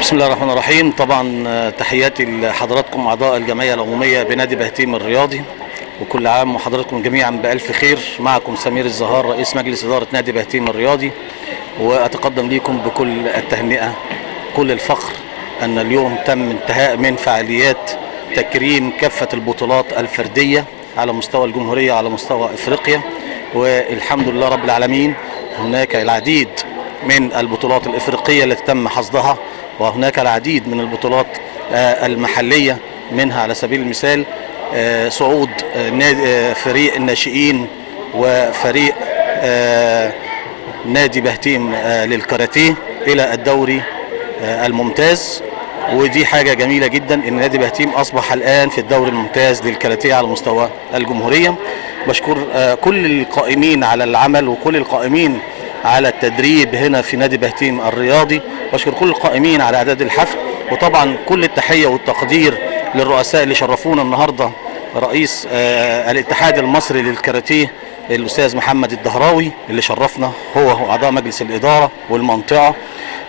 بسم الله الرحمن الرحيم. طبعا تحياتي لحضراتكم اعضاء الجمعيه العموميه بنادي بهتيم الرياضي، وكل عام وحضراتكم جميعا بألف خير. معكم سمير الزهار رئيس مجلس اداره نادي بهتيم الرياضي، واتقدم لكم بكل التهنئه كل الفخر ان اليوم تم انتهاء من فعاليات تكريم كافه البطولات الفرديه على مستوى الجمهوريه على مستوى افريقيا، والحمد لله رب العالمين. هناك العديد من البطولات الافريقيه التي تم حصدها، وهناك العديد من البطولات المحليه، منها على سبيل المثال صعود فريق الناشئين وفريق نادي بهتيم للكاراتيه الى الدوري الممتاز. ودي حاجه جميله جدا ان نادي بهتيم اصبح الان في الدوري الممتاز للكاراتيه على مستوى الجمهوريه. بشكر كل القائمين على العمل وكل القائمين على التدريب هنا في نادي بهتيم الرياضي، بشكر كل القائمين على اعداد الحفل، وطبعا كل التحيه والتقدير للرؤساء اللي شرفونا النهارده. رئيس الاتحاد المصري للكاراتيه الاستاذ محمد الدهراوي اللي شرفنا هو واعضاء مجلس الاداره والمنطقه،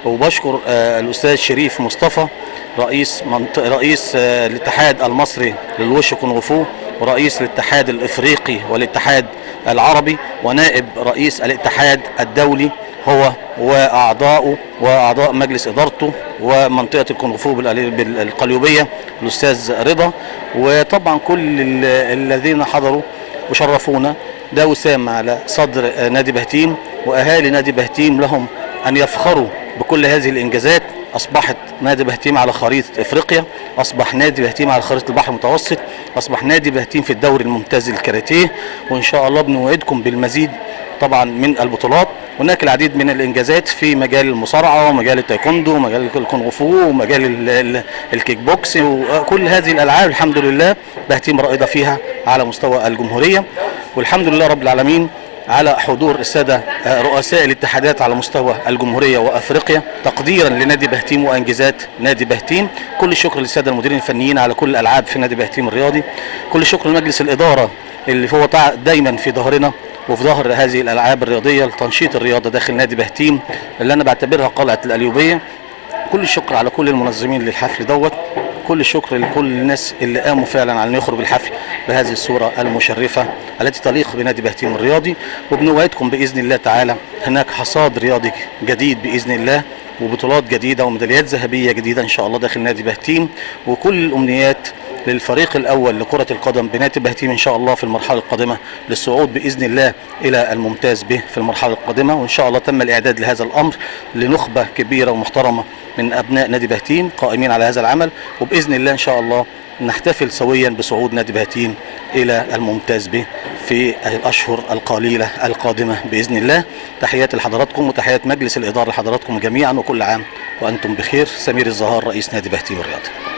وبشكر الاستاذ شريف مصطفى رئيس الاتحاد المصري للوش كونغ فو، ورئيس الاتحاد الافريقي والاتحاد العربي، ونائب رئيس الاتحاد الدولي هو واعضاؤه واعضاء مجلس ادارته ومنطقه الكونغ فو بالقليوبيه الاستاذ رضا، وطبعا كل الذين حضروا وشرفونا. ده وسام على صدر نادي بهتيم، واهالي نادي بهتيم لهم ان يفخروا بكل هذه الانجازات. اصبحت نادي بهتيم على خريطه افريقيا، اصبح نادي بهتيم على خريطه البحر المتوسط، اصبح نادي بهتيم في الدوري الممتاز للكاراتيه، وان شاء الله بنوعدكم بالمزيد طبعا من البطولات. هناك العديد من الانجازات في مجال المصارعه ومجال التايكوندو ومجال الكونغ فو ومجال الكيك بوكس، وكل هذه الالعاب الحمد لله بهتيم رائده فيها على مستوى الجمهوريه، والحمد لله رب العالمين على حضور الساده رؤساء الاتحادات على مستوى الجمهوريه وافريقيا تقديرا لنادي بهتيم وانجازات نادي بهتيم. كل الشكر للساده المديرين الفنيين على كل الالعاب في نادي بهتيم الرياضي. كل الشكر لمجلس الاداره اللي هو دايما في ظهرنا وفي ظهر هذه الالعاب الرياضيه لتنشيط الرياضه داخل نادي بهتيم اللي انا بعتبرها قلعه القليوبيه. كل الشكر على كل المنظمين للحفل دوت، كل الشكر لكل الناس اللي قاموا فعلا على ان يخرج الحفل بهذه الصوره المشرفه التي تليق بنادي بهتيم الرياضي. وبنوعدكم باذن الله تعالى هناك حصاد رياضي جديد باذن الله، وبطولات جديده وميداليات ذهبيه جديده ان شاء الله داخل نادي بهتيم، وكل الامنيات للفريق الاول لكره القدم بنادي بهتيم ان شاء الله في المرحله القادمه للصعود باذن الله الى الممتاز به في المرحله القادمه. وان شاء الله تم الاعداد لهذا الامر لنخبه كبيره ومحترمه من ابناء نادي بهتيم قائمين على هذا العمل، وباذن الله ان شاء الله نحتفل سويا بصعود نادي بهتيم الى الممتاز به في الاشهر القليله القادمه باذن الله. تحياتي لحضراتكم وتحيات مجلس الاداره لحضراتكم جميعا، وكل عام وانتم بخير. سمير الزهار رئيس نادي بهتيم الرياضي.